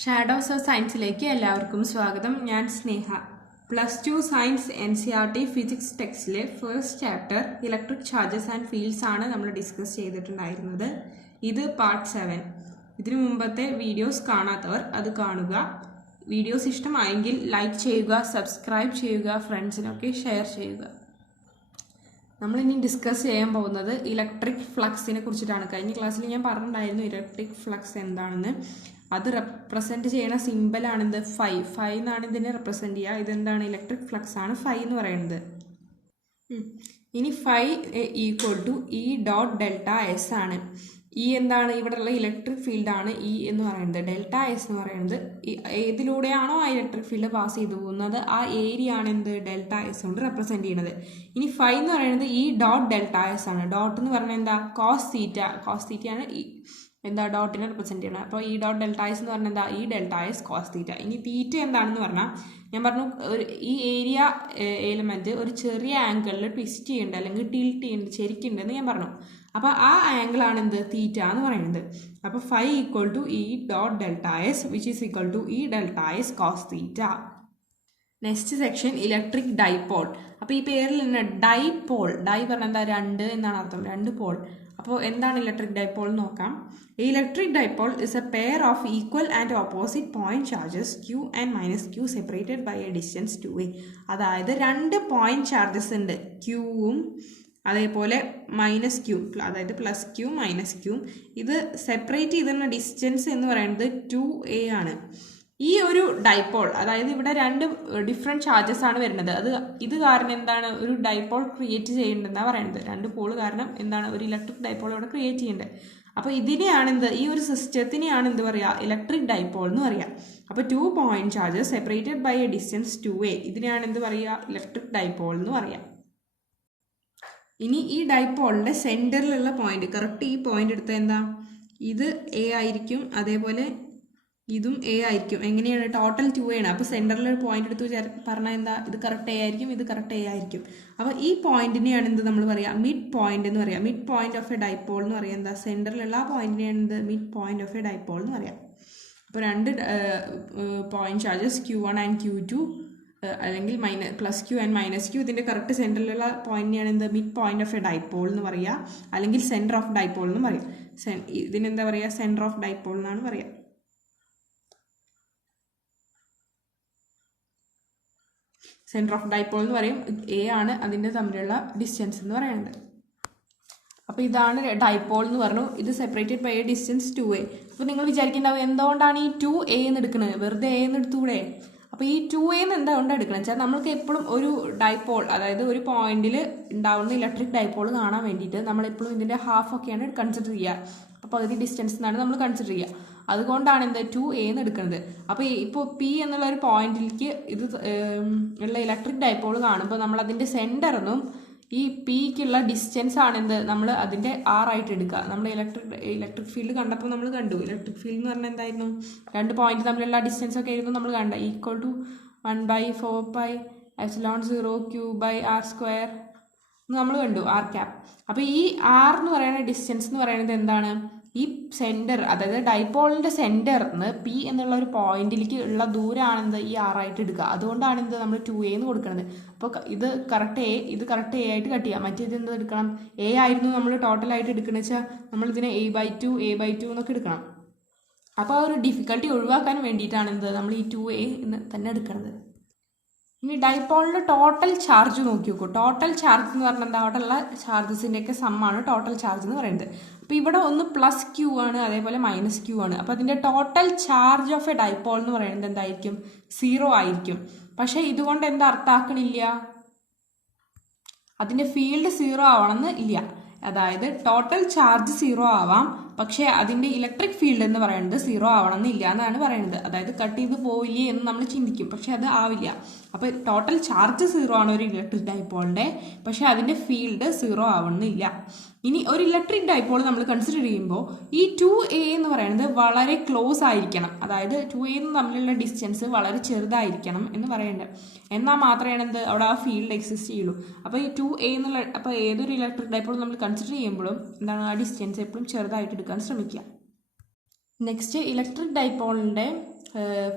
Shadows of സയൻസിലേക്ക് എല്ലാവർക്കും സ്വാഗതം. ഞാൻ സ്നേഹ. +2 സയൻസ് NCERT ഫിസിക്സ് ടെക്സ്റ്റിലെ first chapter electric charges and fields ആണ് നമ്മൾ ഡിസ്കസ് ചെയ്തിട്ടുണ്ടായിരുന്നത്. ഇത് പാർട്ട് 7. ഇതിനു മുമ്പത്തെ വീഡിയോസ് കാണാത്തവർ അത് കാണുക. വീഡിയോസ് ഇഷ്ടമായെങ്കിൽ ലൈക്ക് ചെയ്യുക, സബ്സ്ക്രൈബ് ചെയ്യുക, ഫ്രണ്ട്സിനൊക്കെ ഷെയർ ചെയ്യുക. നമ്മളിനി ഡിസ്കസ് ചെയ്യാൻ പോകുന്നത് ഇലക്ട്രിക് ഫ്ലക്സിനെ കുറിച്ചിട്ടാണ്. കഴിഞ്ഞ ക്ലാസ്സിൽ ഞാൻ പറഞ്ഞിട്ടുണ്ടായിരുന്നു ഇലക്ട്രിക് ഫ്ലക്സ് എന്താണെന്ന്. അത് റെപ്രസെൻറ്റ് ചെയ്യുന്ന സിമ്പലാണിത് ഫൈ എന്നാണ് ഇതിനെ റെപ്രസെൻറ്റ് ചെയ്യുക. ഇതെന്താണ്? ഇലക്ട്രിക് ഫ്ലക്സ് ആണ് ഫൈ എന്ന് പറയുന്നത്. ഇനി ഫൈ ഈക്വൽ ടു E.ΔS ആണ്. ഈ എന്താണ്? ഇവിടെയുള്ള ഇലക്ട്രിക് ഫീൽഡാണ് ഇ എന്ന് പറയുന്നത്. ΔS എന്ന് പറയുന്നത് ഏതിലൂടെയാണോ ആ ഇലക്ട്രിക് ഫീൽഡ് പാസ് ചെയ്തു പോകുന്നത് ആ ഏരിയ ആണ് എന്ത്? ΔS കൊണ്ട് റെപ്രസെൻറ്റ് ചെയ്യുന്നത്. ഇനി ഫൈ എന്ന് പറയുന്നത് E.ΔS ആണ്. ഡോട്ട് എന്ന് പറഞ്ഞാൽ എന്താ? കോസ് തീറ്റയാണ് എന്താ ഡോട്ടിനെ റെപ്രസെൻറ്റ് ചെയ്യണം. അപ്പോൾ E.ΔS എന്ന് പറഞ്ഞാൽ എന്താ? E.ΔS കോസ് തീറ്റ. ഇനി തീറ്റ എന്താണെന്ന് പറഞ്ഞാൽ ഞാൻ പറഞ്ഞു ഈ ഏരിയ എലിമെൻറ്റ് ഒരു ചെറിയ ആംഗിളിൽ ട്വിസ്റ്റ് ചെയ്യുന്നുണ്ട് അല്ലെങ്കിൽ ടിൽറ്റ് ചെയ്യുന്നുണ്ട്, ശരിക്കുണ്ടെന്ന് ഞാൻ പറഞ്ഞു. അപ്പോൾ ആ ആംഗിളാണ് എന്ത്? തീറ്റ എന്ന് പറയുന്നത്. അപ്പോൾ phi equal to E.ΔS which is equal to E.ΔS cos theta. Next section electric dipole. അപ്പോൾ ഈ പേരിൽ തന്നെ ഡൈപോൾ, ഡൈ പറഞ്ഞാൽ എന്താ? രണ്ട് എന്നാണ് അർത്ഥം, രണ്ട് പോൾ. അപ്പോൾ എന്താണ് ഇലക്ട്രിക് ഡൈപോൾ എന്ന് നോക്കാം. Electric dipole is a pair of equal and opposite point charges Q and -Q separated by a distance 2a. അതായത് രണ്ട് പോയിന്റ് ചാർജസ് ഉണ്ട്, ക്യൂവും അതേപോലെ -Q, അതായത് +Q -Q. ഇത് സെപ്പറേറ്റ് ചെയ്തിരുന്ന ഡിസ്റ്റൻസ് എന്ന് പറയുന്നത് 2a ആണ്. ഈ ഒരു ഡൈപോൾ, അതായത് ഇവിടെ രണ്ട് ഡിഫറെൻറ്റ് ചാർജസ് ആണ് വരുന്നത്. ഇത് കാരണം എന്താണ്? ഒരു ഡൈപോൾ ക്രിയേറ്റ് ചെയ്യേണ്ടതെന്നാണ് പറയുന്നത്. രണ്ട് പോൾ കാരണം എന്താണ്? ഒരു ഇലക്ട്രിക് ഡൈപോൾ ഇവിടെ ക്രിയേറ്റ് ചെയ്യേണ്ടത്. അപ്പോൾ ഇതിനെയാണ് എന്ത്? ഈ ഒരു സിസ്റ്റത്തിനെയാണ് എന്ത് പറയുക? ഇലക്ട്രിക് ഡൈപോൾ എന്ന് പറയുക. അപ്പോൾ 2 point charges separated by a distance 2a, ഇതിനെയാണ് എന്ത് പറയുക? ഇലക്ട്രിക് ഡൈപോൾ എന്ന് പറയാം. ഇനി ഈ ഡൈപോളിൻ്റെ സെൻറ്ററിലുള്ള പോയിന്റ്, കറക്റ്റ് ഈ പോയിന്റ് എടുത്താൽ എന്താ? ഇത് A ആയിരിക്കും, അതേപോലെ ഇതും A ആയിരിക്കും. എങ്ങനെയാണ്? ടോട്ടൽ 2a ആണ്. അപ്പോൾ സെൻറ്ററിൽ ഒരു പോയിന്റ് എടുത്ത് പറഞ്ഞാൽ എന്താ? ഇത് കറക്റ്റ് A ആയിരിക്കും, ഇത് കറക്റ്റ് A ആയിരിക്കും. അപ്പോൾ ഈ പോയിന്റിനെയാണ് എന്ത് നമ്മൾ പറയുക? മിഡ് പോയിന്റ് എന്ന് പറയാം. Mid point of A dipole എന്ന് പറയാം. എന്താ? സെൻറ്ററിലുള്ള ആ പോയിന്റിനെയാണ് എന്ത്? Mid point of A dipole എന്ന് പറയാം. അപ്പോൾ രണ്ട് point charges Q1 and Q2 അല്ലെങ്കിൽ +Q ആൻഡ് -Q, ഇതിൻ്റെ കറക്റ്റ് സെൻറ്ററിലുള്ള പോയിന്റിനെയാണ് എന്ത്? Mid point of A dipole എന്ന് പറയുക, അല്ലെങ്കിൽ സെൻറ്റർ ഓഫ് ഡൈപോൾ എന്ന് പറയും. ഇതിനെന്താ പറയുക? സെൻറ്റർ ഓഫ് ഡൈപോൾ എന്നാണ് പറയുക. സെൻറ്റർ ഓഫ് ഡൈപോൾ എന്ന് പറയും. A ആണ് അതിൻ്റെ തമ്മിലുള്ള ഡിസ്റ്റൻസ് എന്ന് പറയുന്നത്. അപ്പോൾ ഇതാണ് ഡൈപോൾ എന്ന് പറഞ്ഞു. ഇത് separated by a distance 2a. അപ്പോൾ നിങ്ങൾ വിചാരിക്കുന്നുണ്ടാവും എന്തുകൊണ്ടാണ് ഈ 2a എന്ന് എടുക്കുന്നത്? വെറുതെ A എന്ന് എടുത്തുകൂടെ? അപ്പോൾ ഈ 2a എന്ന് എന്തുകൊണ്ടാണ് എടുക്കണം വെച്ചാൽ നമ്മൾക്ക് എപ്പോഴും ഒരു ഡൈപോൾ, അതായത് ഒരു പോയിന്റിൽ ഉണ്ടാവുന്ന ഇലക്ട്രിക് ഡൈപോൾ കാണാൻ വേണ്ടിയിട്ട് നമ്മളെപ്പോഴും ഇതിൻ്റെ ഹാഫൊക്കെയാണ് കൺസിഡർ ചെയ്യുക. അപ്പോൾ പകുതി ഡിസ്റ്റൻസ് എന്നാണ് നമ്മൾ കൺസിഡർ ചെയ്യുക. അതുകൊണ്ടാണ് എന്ത്? 2a എന്ന് എടുക്കുന്നത്. അപ്പോൾ ഇപ്പോൾ P എന്നുള്ള ഒരു പോയിന്റിലേക്ക് ഇത് ഉള്ള ഇലക്ട്രിക് ഡൈപോൾ കാണുമ്പോൾ നമ്മൾ അതിൻ്റെ സെൻറ്ററിനും ഈ Pക്കുള്ള ഡിസ്റ്റൻസ് ആണ് എന്ത്? നമ്മൾ അതിൻ്റെ R ആയിട്ട് എടുക്കുക. നമ്മൾ ഇലക്ട്രിക് ഫീൽഡ് കണ്ടപ്പോൾ നമ്മൾ കണ്ടു. ഇലക്ട്രിക് ഫീൽഡ് എന്ന് പറഞ്ഞാൽ എന്തായിരുന്നു? രണ്ട് പോയിന്റ് തമ്മിലുള്ള ഡിസ്റ്റൻസ് ഒക്കെ ആയിരുന്നു നമ്മൾ കണ്ട. ഈക്വൽ ടു 1/4πε0Q/r² എന്ന് നമ്മൾ കണ്ടു, R cap. അപ്പോൾ ഈ R എന്ന് പറയുന്ന ഡിസ്റ്റൻസ് എന്ന് പറയുന്നത് എന്താണ്? ഈ സെൻറ്റർ, അതായത് ഡൈപോളിൻ്റെ സെൻറ്ററിന്ന് P എന്നുള്ള ഒരു പോയിന്റിലേക്ക് ഉള്ള ദൂരമാണെന്ത്? ഈ R ആയിട്ട് എടുക്കുക. അതുകൊണ്ടാണ് എന്ത്? നമ്മൾ 2a എന്ന് കൊടുക്കുന്നത്. അപ്പോൾ ഇത് കറക്റ്റ് A, ഇത് കറക്റ്റ് A ആയിട്ട് കട്ട് ചെയ്യാം. മറ്റേത് എന്ത് എടുക്കണം? A ആയിരുന്നു നമ്മൾ ടോട്ടലായിട്ട് എടുക്കുന്നത് വെച്ചാൽ നമ്മളിതിനെ a/2 എന്നൊക്കെ എടുക്കണം. അപ്പോൾ ആ ഒരു ഡിഫിക്കൽട്ടി ഒഴിവാക്കാൻ വേണ്ടിയിട്ടാണ് എന്ത്? നമ്മൾ ഈ 2a എന്ന് തന്നെ എടുക്കുന്നത്. ഇനി ഡൈപോളിൻ്റെ ടോട്ടൽ ചാർജ് നോക്കി നോക്കൂ. ടോട്ടൽ ചാർജ് എന്ന് പറഞ്ഞാൽ എന്താ? അവിടെയുള്ള ചാർജസിൻ്റെയൊക്കെ സമ്മാണ് ടോട്ടൽ ചാർജ് എന്ന് പറയുന്നത്. അപ്പോൾ ഇവിടെ ഒന്ന് +Q ആണ്, അതേപോലെ -Q ആണ്. അപ്പോൾ അതിൻ്റെ total charge of A dipole എന്ന് പറയുന്നത് എന്തായിരിക്കും? 0 ആയിരിക്കും. പക്ഷേ ഇതുകൊണ്ട് എന്താ അർത്ഥമാക്കണില്ല? അതിൻ്റെ ഫീൽഡ് 0 ആവണമെന്ന് ഇല്ല. അതായത് ടോട്ടൽ ചാർജ് 0 ആവാം, പക്ഷേ അതിൻ്റെ ഇലക്ട്രിക് ഫീൽഡ് എന്ന് പറയുന്നത് 0 ആവണമെന്നില്ല എന്നാണ് പറയുന്നത്. അതായത് കട്ട് ചെയ്ത് പോവില്ലേ എന്ന് നമ്മൾ ചിന്തിക്കും, പക്ഷെ അത് ആവില്ല. അപ്പോൾ ടോട്ടൽ ചാർജ് 0 ആണ് ഒരു ഇലക്ട്രിക് ഡൈപോളിൻ്റെ, പക്ഷേ അതിൻ്റെ ഫീൽഡ് 0 ആവണമെന്നില്ല. ഇനി ഒരു ഇലക്ട്രിക് ഡൈപോൾ നമ്മൾ കൺസിഡർ ചെയ്യുമ്പോൾ ഈ 2a എന്ന് പറയുന്നത് വളരെ ക്ലോസ് ആയിരിക്കണം. അതായത് 2a തമ്മിലുള്ള ഡിസ്റ്റൻസ് വളരെ ചെറുതായിരിക്കണം എന്ന് പറയുന്നത്. എന്നാൽ മാത്രമേ എന്ത്? അവിടെ ആ ഫീൽഡ് എക്സിസ്റ്റ് ചെയ്യുള്ളൂ. അപ്പോൾ ഈ 2a എന്നുള്ള, അപ്പോൾ ഏതൊരു ഇലക്ട്രിക് ഡൈപോൾ നമ്മൾ കൺസിഡർ ചെയ്യുമ്പോഴും എന്താണ്? ആ ഡിസ്റ്റൻസ് എപ്പോഴും ചെറുതായിട്ട് എടുക്കാൻ ശ്രമിക്കുക. നെക്സ്റ്റ് ഇലക്ട്രിക് ഡൈപോളിൻ്റെ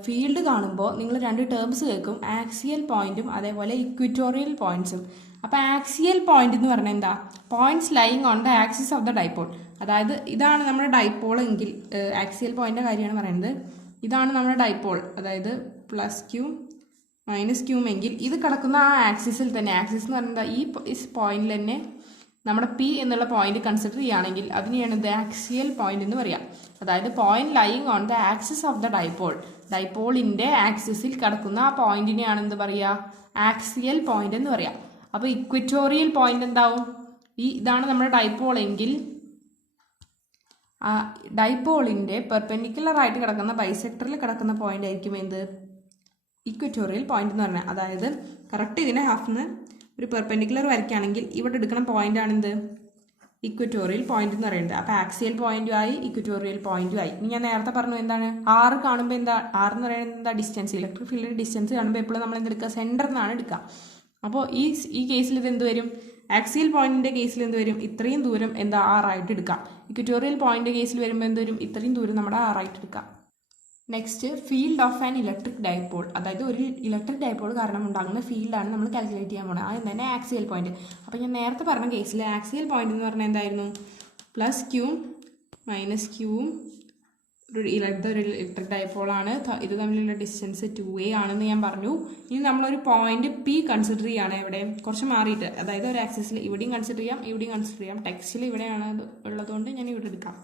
ഫീൽഡ് കാണുമ്പോൾ നിങ്ങൾ രണ്ട് ടേംസ് കേൾക്കും, ആക്സിയൽ പോയിന്റും അതേപോലെ ഇക്വിറ്റോറിയൽ പോയിന്റ്സും. അപ്പോൾ ആക്സിയൽ പോയിന്റ് എന്ന് പറഞ്ഞാൽ എന്താ? Points lying on the axis of the dipole. അതായത് ഇതാണ് നമ്മുടെ ഡൈപോൾ എങ്കിൽ ആക്സിയൽ പോയിന്റിന്റെ കാര്യമാണ് പറയുന്നത്. ഇതാണ് നമ്മുടെ ഡൈപോൾ, അതായത് പ്ലസ് ക്യൂ മൈനസ് ക്യൂം എങ്കിൽ ഇത് കിടക്കുന്ന ആ ആക്സിസിൽ തന്നെ, ആക്സിസ് എന്ന് പറയുന്നത് ഈ പോയിന്റിൽ തന്നെ നമ്മുടെ പി എന്നുള്ള പോയിന്റ് കൺസിഡർ ചെയ്യുകയാണെങ്കിൽ അതിനെയാണ് ഇത് ആക്സിയൽ പോയിന്റ് എന്ന് പറയാം. അതായത് point lying on the axis of the dipole, ഡൈപോളിന്റെ ആക്സിസിൽ കിടക്കുന്ന ആ പോയിന്റിനെയാണ് എന്ത് പറയുക? ആക്സിയൽ പോയിന്റ് എന്ന് പറയാം. അപ്പോൾ ഇക്വിറ്റോറിയൽ പോയിന്റ് എന്താവും? ഇതാണ് നമ്മുടെ ഡൈപോൾ എങ്കിൽ ആ ഡൈപോളിന്റെ പെർപെൻഡിക്കുലർ ആയിട്ട് കിടക്കുന്ന ബൈസെക്ടറിൽ കിടക്കുന്ന പോയിന്റ് ആയിരിക്കും എന്ത്? ഇക്വിറ്റോറിയൽ പോയിന്റ് എന്ന് പറഞ്ഞാൽ. അതായത് കറക്റ്റ് ഇതിനെ ഹാഫിന് ഒരു പെർപെൻഡിക്കുലർ വരയ്ക്കുകയാണെങ്കിൽ ഇവിടെ എടുക്കുന്ന പോയിന്റ് ആണ് എന്ത്? ഇക്വിറ്റോറിയൽ പോയിന്റ് എന്ന് പറയുന്നത്. അപ്പോൾ ആക്സിയൽ പോയിന്റും ആയി, ഇക്വിറ്റോറിയൽ പോയിന്റും ആയി. ഇനി ഞാൻ നേരത്തെ പറഞ്ഞു എന്താണ്? ആറ് കാണുമ്പോൾ എന്താ? ആറ് എന്ന് പറയുന്നത് എന്താ? ഡിസ്റ്റൻസ്. ഇലക്ട്രിക് ഫീൽഡിന്റെ ഡിസ്റ്റൻസ് കാണുമ്പോൾ എപ്പോഴും നമ്മൾ എന്തെടുക്കുക? സെന്ററിൽ നിന്നാണ് എടുക്കുക. അപ്പോൾ ഈ കേസിൽ ഇത് എന്ത് വരും? ആക്സിയൽ പോയിന്റിന്റെ കേസിൽ എന്ത് വരും? ഇത്രയും ദൂരം എന്താ? ആറായിട്ട് എടുക്കാം. ഇക്വിറ്റോറിയൽ പോയിന്റ് കേസിൽ വരുമ്പോൾ എന്ത് വരും? ഇത്രയും ദൂരം നമ്മുടെ ആറായിട്ട് എടുക്കാം. Next, field of an electric dipole. അതായത് ഒരു ഇലക്ട്രിക് ഡൈപോൾ കാരണം ഉണ്ടാകുന്ന ഫീൽഡാണ് നമ്മൾ കാൽക്കുലേറ്റ് ചെയ്യാൻ പോകുന്നത്. അത് തന്നെ ആക്സിയൽ പോയിന്റ്. അപ്പോൾ ഞാൻ നേരത്തെ പറഞ്ഞ കേസിൽ ആക്സിയൽ പോയിന്റ് എന്ന് പറഞ്ഞാൽ എന്തായിരുന്നു? പ്ലസ് ക്യൂവും മൈനസ് ക്യൂവും ഒരു ഇലക്ട്രിക് ഡൈപോളാണ്. ഇത് തമ്മിലുള്ള ഡിസ്റ്റൻസ് 2a ആണെന്ന് ഞാൻ പറഞ്ഞു. ഇനി നമ്മളൊരു പോയിന്റ് പി കൺസിഡർ ചെയ്യുകയാണ്. എവിടെ? കുറച്ച് മാറിയിട്ട്, അതായത് ഒരു ആക്സിസിൽ ഇവിടെയും കൺസിഡർ ചെയ്യാം, ഇവിടെയും കൺസിഡർ ചെയ്യാം. ടെക്സ്റ്റിൽ ഇവിടെയാണ് ഉള്ളതുകൊണ്ട് ഞാൻ ഇവിടെ എടുക്കാം.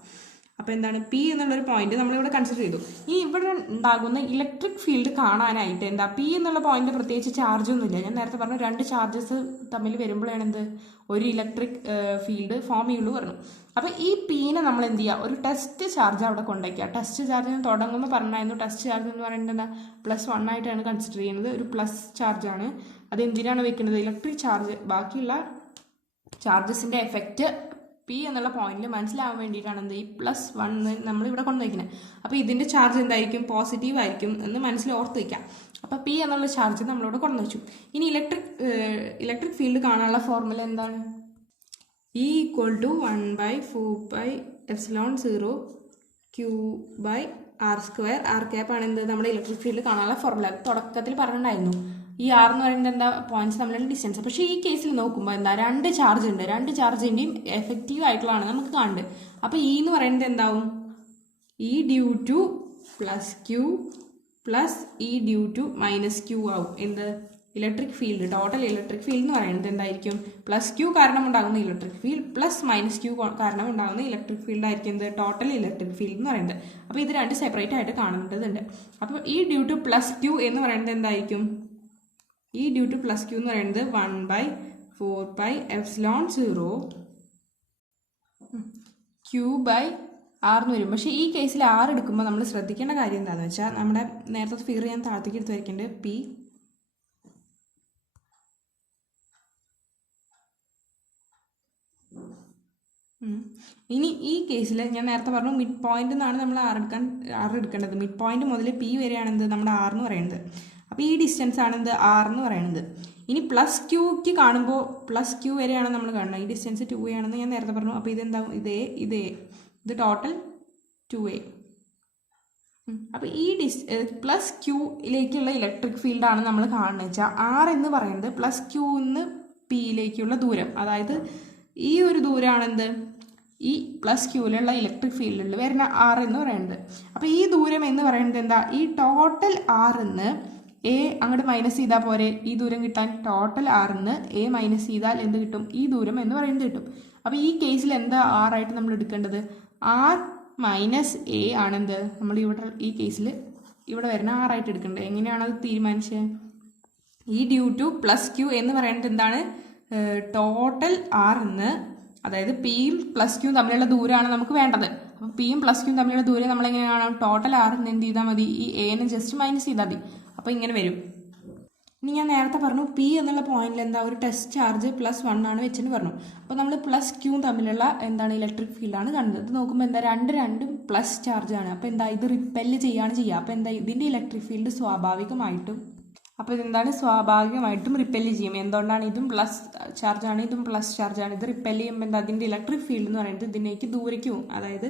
അപ്പോൾ എന്താണ്? പി എന്നുള്ളൊരു പോയിന്റ് നമ്മളിവിടെ കൺസിഡർ ചെയ്തു. ഈ ഇവിടെ ഉണ്ടാകുന്ന ഇലക്ട്രിക് ഫീൽഡ് കാണാനായിട്ട് എന്താ? പി എന്നുള്ള പോയിന്റ് പ്രത്യേകിച്ച് ചാർജൊന്നുമില്ല. ഞാൻ നേരത്തെ പറഞ്ഞു രണ്ട് ചാർജസ് തമ്മിൽ വരുമ്പോഴാണ് എന്ത്? ഒരു ഇലക്ട്രിക് ഫീൽഡ് ഫോം ചെയ്യുള്ളൂ പറഞ്ഞു. അപ്പോൾ ഈ പീനെ നമ്മൾ എന്ത് ചെയ്യുക? ഒരു ടെസ്റ്റ് ചാർജ് അവിടെ കൊണ്ടുവയ്ക്കുക. ടെസ്റ്റ് ചാർജ് തുടങ്ങുമ്പോൾ പറഞ്ഞായിരുന്നു ടെസ്റ്റ് ചാർജ് എന്ന് പറയുന്നത് എന്താ? +1 ആയിട്ടാണ് കൺസിഡർ ചെയ്യുന്നത്. ഒരു പ്ലസ് ചാർജാണ്. അത് എന്തിനാണ് വെക്കുന്നത്? ഇലക്ട്രിക് ചാർജ് ബാക്കിയുള്ള ചാർജസിന്റെ എഫക്റ്റ് പി എന്നുള്ള പോയിന്റിൽ മനസ്സിലാവാൻ വേണ്ടിയിട്ടാണ് എന്ത്? ഈ +1 നമ്മൾ ഇവിടെ കൊണ്ടുവയ്ക്കുന്നത്. അപ്പോൾ ഇതിന്റെ ചാർജ് എന്തായിരിക്കും? പോസിറ്റീവ് ആയിരിക്കും എന്ന് മനസ്സിൽ ഓർത്ത് വയ്ക്കാം. അപ്പോൾ പി എന്നുള്ള ചാർജ് നമ്മളിവിടെ കൊണ്ടുവച്ചു. ഇനി ഇലക്ട്രിക് ഫീൽഡ് കാണാനുള്ള ഫോർമുല എന്താണ്? E = 1/4πε0 Q/r². r³ ആണ് എന്ത്? നമ്മുടെ ഇലക്ട്രിക് ഫീൽഡ് കാണാനുള്ള ഫോർമുല. തുടക്കത്തിൽ പറഞ്ഞിട്ടുണ്ടായിരുന്നു. ഈ ആർ എന്ന് പറയുന്നത് എന്താ? പോയിന്റ്സ് തമ്മിലുള്ള ഡിസ്റ്റൻസ്. പക്ഷേ ഈ കേസിൽ നോക്കുമ്പോൾ എന്താ? രണ്ട് ചാർജ് ഉണ്ട്. രണ്ട് ചാർജിന്റെയും എഫക്റ്റീവ് ആയിട്ടുള്ളതാണ് നമുക്ക് കാണുന്നത്. അപ്പോൾ ഇ എന്ന് പറയുന്നത് എന്താവും? E due to +q + E due to -q ആവും. എന്ത്? Electric field, total electric field എന്ന് പറയുന്നത് എന്തായിരിക്കും? +q കാരണം ഉണ്ടാകുന്ന ഇലക്ട്രിക് ഫീൽഡ് +-q കാരണം ഉണ്ടാകുന്ന ഇലക്ട്രിക് ഫീൽഡ് ആയിരിക്കും എന്ത്? ടോട്ടൽ ഇലക്ട്രിക് ഫീൽഡ് എന്ന് പറയുന്നത്. അപ്പോൾ ഇത് രണ്ട് സെപ്പറേറ്റ് ആയിട്ട് കാണേണ്ടതുണ്ട്. അപ്പോൾ E ഡ്യൂ ടു +q എന്ന് പറയുന്നത് എന്തായിരിക്കും? E ഡ്യൂ ടു +q എന്ന് പറയുന്നത് 1/4πε0 Q/r എന്ന് വരും. പക്ഷേ ഈ കേസിൽ r എടുക്കുമ്പോൾ നമ്മൾ ശ്രദ്ധിക്കേണ്ട കാര്യം എന്താണെന്ന് വെച്ചാൽ, നമ്മുടെ നേരത്തെ ഫിഗർ ഞാൻ താഴത്തേക്ക് എടുത്ത് വരയ്ക്കേണ്ടത് P ഇനി ഈ കേസിൽ ഞാൻ നേരത്തെ പറഞ്ഞു മിഡ് പോയിന്റ് എന്നാണ് നമ്മൾ ആർ എടുക്കേണ്ടത്. മിഡ് പോയിന്റ് മുതൽ പി വരെയാണ് എന്ത്? നമ്മുടെ ആർ എന്ന് പറയുന്നത്. അപ്പോൾ ഈ ഡിസ്റ്റൻസ് ആണ് എന്ത്? ആർ എന്ന് പറയുന്നത്. ഇനി +qക്ക് കാണുമ്പോൾ +q വരെയാണ് നമ്മൾ കാണുന്നത്. ഈ ഡിസ്റ്റൻസ് 2a ആണെന്ന് ഞാൻ നേരത്തെ പറഞ്ഞു. അപ്പോൾ ഇതെന്താവും? ഇത് ടോട്ടൽ 2a. അപ്പോൾ ഈ +qയിലേക്കുള്ള ഇലക്ട്രിക് ഫീൽഡാണ് നമ്മൾ കാണുന്നത് വെച്ചാൽ ആർ എന്ന് പറയുന്നത് +qന്ന് പിയിലേക്കുള്ള ദൂരം. അതായത് ഈ ഒരു ദൂരമാണ് എന്ത്? ഈ +qയിലുള്ള ഇലക്ട്രിക് ഫീൽഡിൽ വരുന്ന ആർ എന്ന് പറയുന്നത്. അപ്പോൾ ഈ ദൂരം എന്ന് പറയുന്നത് എന്താ? ഈ ടോട്ടൽ ആറിന്ന് എ അങ്ങോട്ട് മൈനസ് ചെയ്താൽ പോരെ ഈ ദൂരം കിട്ടാൻ? ടോട്ടൽ ആറിന്ന് എ മൈനസ് ചെയ്താൽ എന്ത് കിട്ടും? ഈ ദൂരം എന്ന് പറയുന്നത് കിട്ടും. അപ്പോൾ ഈ കേസിൽ എന്താ ആറായിട്ട് നമ്മൾ എടുക്കേണ്ടത്? r - a ആണെന്ത്? നമ്മൾ ഇവിടെ ഈ കേസിൽ ഇവിടെ വരുന്ന ആറായിട്ട് എടുക്കേണ്ടത്. എങ്ങനെയാണത് തീരുമാനിച്ചത്? ഈ ഡ്യൂ ടു +q എന്ന് പറയുന്നത് എന്താണ്? ടോട്ടൽ ആറിന്ന്, അതായത് പിയും +q തമ്മിലുള്ള ദൂരമാണ് നമുക്ക് വേണ്ടത്. അപ്പോൾ പിയും +q തമ്മിലുള്ള ദൂരം നമ്മൾ എങ്ങനെ കാണാം? ടോട്ടൽ ആറിന്ന് എന്ത് ചെയ്താൽ മതി? ഈ എനെ ജസ്റ്റ് മൈനസ് ചെയ്താൽ മതി. അപ്പോൾ ഇങ്ങനെ വരും. ഇനി ഞാൻ നേരത്തെ പറഞ്ഞു പി എന്നുള്ള പോയിന്റിൽ എന്താ? ഒരു ടെസ്റ്റ് ചാർജ് +1 ആണ് വെച്ചെന്ന് പറഞ്ഞു. അപ്പോൾ നമ്മൾ +q തമ്മിലുള്ള എന്താണ്? ഇലക്ട്രിക് ഫീൽഡാണ് കാണുന്നത്. ഇത് നോക്കുമ്പോൾ എന്താ? രണ്ടും +ചാർജ് ആണ്. അപ്പോൾ എന്താ? ഇത് റിപ്പല് ചെയ്യാണ് ചെയ്യുക. അപ്പോൾ എന്താ? ഇതിൻ്റെ ഇലക്ട്രിക് ഫീൽഡ് സ്വാഭാവികമായിട്ടും അപ്പോൾ ഇതെന്താണ്, സ്വാഭാവികമായിട്ടും റിപ്പല് ചെയ്യും. എന്തുകൊണ്ടാണ്, ഇതും പ്ലസ് ചാർജാണ്, ഇതും പ്ലസ് ചാർജാണ്. ഇത് റിപ്പല് ചെയ്യുമ്പോൾ എന്താ, അതിൻ്റെ ഇലക്ട്രിക് ഫീൽഡ് എന്ന് പറയുന്നത് ഇതിലേക്ക് ദൂരേക്ക് പോകും. അതായത്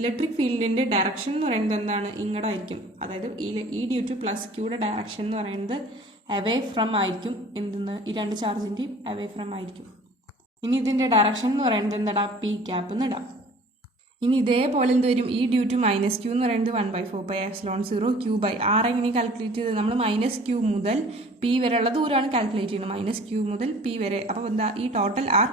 ഇലക്ട്രിക് ഫീൽഡിൻ്റെ ഡയറക്ഷൻ എന്ന് പറയുന്നത് എന്താണ്, ഇങ്ങോട്ടായിരിക്കും. അതായത് ഈ ഡ്യൂ ടു പ്ലസ് ക്യൂയുടെ ഡയറക്ഷൻ എന്ന് പറയുന്നത് അവേ ഫ്രം ആയിരിക്കും. എന്തെന്ന്, ഈ രണ്ട് ചാർജിൻ്റെയും അവേ ഫ്രം ആയിരിക്കും. ഇനി ഇതിൻ്റെ ഡയറക്ഷൻ എന്ന് പറയുന്നത് എന്താ, പി ക്യാപ്പ് എന്ന് ഇടാം. ഇനി ഇതേപോലെ എന്ത് വരും, ഈ ഡ്യൂ ടു മൈനസ് ക്യൂ എന്ന് പറയുന്നത് 1/4πε0 ക്യൂ ബൈ ആർ. എങ്ങനെ കാൽക്കുലേറ്റ് ചെയ്ത്, നമ്മൾ മൈനസ് ക്യൂ മുതൽ പി വരെയുള്ള ദൂരമാണ് കാൽക്കുലേറ്റ് ചെയ്യുന്നത്. മൈനസ് ക്യൂ മുതൽ പി വരെ. അപ്പോൾ എന്താ, ഈ ടോട്ടൽ ആർ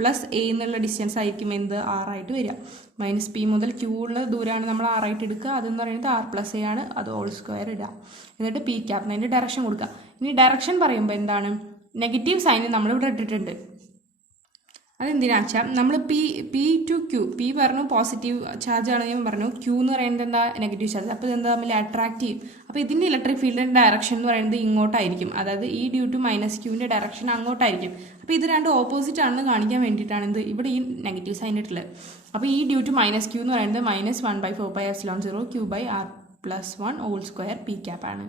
പ്ലസ് എ എന്നുള്ള ഡിസ്റ്റൻസ് ആയിരിക്കും എന്ത്, ആറായിട്ട് വരിക. മൈനസ് പി മുതൽ ക്യൂ ഉള്ള ദൂരമാണ് നമ്മൾ ആറായിട്ട് എടുക്കുക. അതെന്ന് പറയുന്നത് ആർ പ്ലസ് എ ആണ്. അത് ഹോൾ സ്ക്വയർ ഇടുക. എന്നിട്ട് പി ക്യാപ്പിന് അതിൻ്റെ ഡയറക്ഷൻ കൊടുക്കുക. ഇനി ഡയറക്ഷൻ പറയുമ്പോൾ എന്താണ്, നെഗറ്റീവ് സൈൻ നമ്മളിവിടെ ഇട്ടിട്ടുണ്ട്. അതെന്തിനാ വെച്ചാൽ നമ്മൾ പി ടു ക്യൂ, പി പറഞ്ഞു പോസിറ്റീവ് ചാർജ് ആണ് ഞാൻ പറഞ്ഞു, ക്യൂ എന്ന് പറയുന്നത് എന്താ, നെഗറ്റീവ് ചാർജ്. അപ്പോൾ ഇതെന്താ തമ്മിൽ അട്രാക്ട് ചെയ്യും. അപ്പോൾ ഇതിൻ്റെ ഇലക്ട്രിക് ഫീൽഡിൻ്റെ ഡയറക്ഷൻ എന്ന് പറയുന്നത് ഇങ്ങോട്ടായിരിക്കും. അതായത് ഈ ഡ്യൂ ടു മൈനസ് ക്യൂവിൻ്റെ ഡയറക്ഷൻ അങ്ങോട്ടായിരിക്കും. അപ്പോൾ ഇത് രണ്ട് ഓപ്പോസിറ്റ് ആണെന്ന് കാണിക്കാൻ വേണ്ടിയിട്ടാണ് ഇത് ഇവിടെ ഈ നെഗറ്റീവ് സൈൻ ഇട്ടുള്ളത്. അപ്പോൾ ഈ ഡ്യൂ ടു മൈനസ് ക്യൂ എന്ന് പറയുന്നത് -1/4πε0 Q by R plus 1 whole square P cap ആണ്.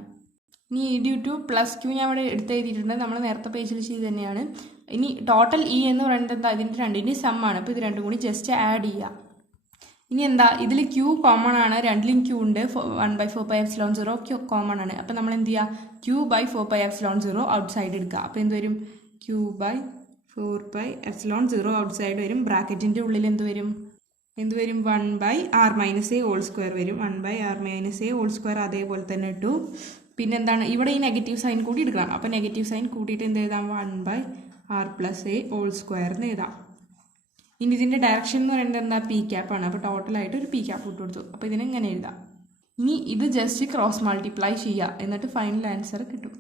ഇനി ഈ ഡ്യൂ ടു പ്ലസ് ക്യൂ ഞാൻ ഇവിടെ എടുത്ത് എഴുതിയിട്ടുണ്ട്. നമ്മൾ നേരത്തെ പേജിൽ ചെയ്ത് തന്നെയാണ്. ഇനി ടോട്ടൽ ഇ എന്ന് പറയുന്നത് എന്താ, ഇതിൻ്റെ രണ്ടിൻ്റെ സമ്മാണ്. അപ്പോൾ ഇത് രണ്ടും കൂടി ജസ്റ്റ് ആഡ് ചെയ്യുക. ഇനി എന്താ, ഇതിൽ ക്യൂ കോമൺ ആണ്, രണ്ടിലും ക്യൂ ഉണ്ട്. 1/4πε0 കോമൺ ആണ്. അപ്പോൾ നമ്മൾ എന്ത് ചെയ്യുക, ക്യൂ ബൈ 4πε0 ഔട്ട് സൈഡ് എടുക്കുക. അപ്പോൾ എന്ത് വരും, ക്യൂ ബൈ 4πε0 ഔട്ട് സൈഡ് വരും. ബ്രാക്കറ്റിൻ്റെ ഉള്ളിൽ എന്ത് വരും, 1/r - a ഹോൾ സ്ക്വയർ വരും. 1/r - a ഹോൾ സ്ക്വയർ അതേപോലെ തന്നെ ഇട്ടു. പിന്നെന്താണ്, ഇവിടെ ഈ നെഗറ്റീവ് സൈൻ കൂടി എടുക്കണം. അപ്പോൾ നെഗറ്റീവ് സൈൻ കൂട്ടിയിട്ട് എന്ത് എഴുതാം, 1/r + a ഹോൾ സ്ക്വയർ എന്ന് എഴുതാം. ഇനി ഇതിൻ്റെ ഡയറക്ഷൻ എന്ന് പറയുന്നത് എന്താ, പി ക്യാപ്പാണ്. അപ്പോൾ ടോട്ടലായിട്ട് ഒരു പി ക്യാപ്പ് ഇട്ട് കൊടുത്തു. അപ്പോൾ ഇതിനെങ്ങനെ എഴുതാം. ഇനി ഇത് ജസ്റ്റ് ക്രോസ് മൾട്ടിപ്ലൈ ചെയ്യുക, എന്നിട്ട് ഫൈനൽ ആൻസർ കിട്ടും.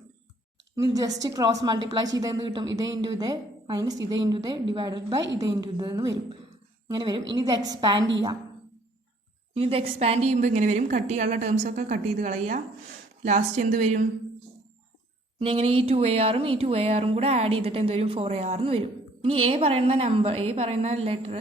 ഇനി ജസ്റ്റ് ക്രോസ് മൾട്ടിപ്ലൈ ചെയ്താൽ എന്ത് കിട്ടും, ഇതേ ഇൻറ്റു ഇതേ മൈനസ് ഇതേ ഇൻറ്റു ഇതേ ഡിവൈഡഡ് ബൈ ഇതേ ഇൻറ്റു ഇത് എന്ന് വരും. ഇങ്ങനെ വരും. ഇനി ഇത് എക്സ്പാൻഡ് ചെയ്യാം. ഇനി ഇത് എക്സ്പാൻഡ് ചെയ്യുമ്പോൾ ഇങ്ങനെ വരും. കട്ട് ചെയ്യാനുള്ള ടേംസൊക്കെ കട്ട് ചെയ്ത് കളയുക. ലാസ്റ്റ് എന്ത് വരും, ഇനി എങ്ങനെ ഈ 2ar-ഉം ഈ 2ar-ഉം കൂടെ ആഡ് ചെയ്തിട്ട് എന്ത് വരും, 4ar എന്ന് വരും. ഇനി എ പറയുന്ന നമ്പർ, എ പറയുന്ന ലെറ്റർ,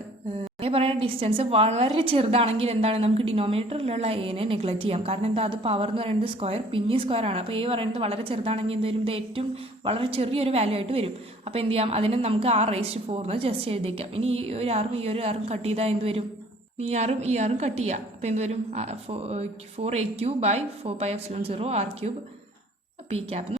എ പറയുന്ന ഡിസ്റ്റൻസ് വളരെ ചെറുതാണെങ്കിൽ എന്താണ്, നമുക്ക് ഡിനോമിനേറ്ററിലുള്ള എനെ നെഗ്ലക്ട് ചെയ്യാം. കാരണം എന്താ, അത് പവർ എന്ന് പറയുന്നത് സ്ക്വയർ പിന്നെയും സ്ക്വയർ ആണ്. അപ്പോൾ എ പറയുന്നത് വളരെ ചെറുതാണെങ്കിൽ എന്ത് വരും, ഇത് ഏറ്റവും വളരെ ചെറിയൊരു വാല്യൂ ആയിട്ട് വരും. അപ്പോൾ എന്ത് ചെയ്യാം, അതിന് നമുക്ക് r⁴ എന്ന് ജസ്റ്റ് എഴുതിക്കാം. ഇനി ഈ ഒരു ആറും ഈ ഒരു ആറും കട്ട് ചെയ്താൽ എന്ത് വരും, ഈ ആറും കട്ട് ചെയ്യാം. അപ്പോൾ എന്ത് വരും, 4a³ / 4πε0 r³ p ക്യാപ്പ്.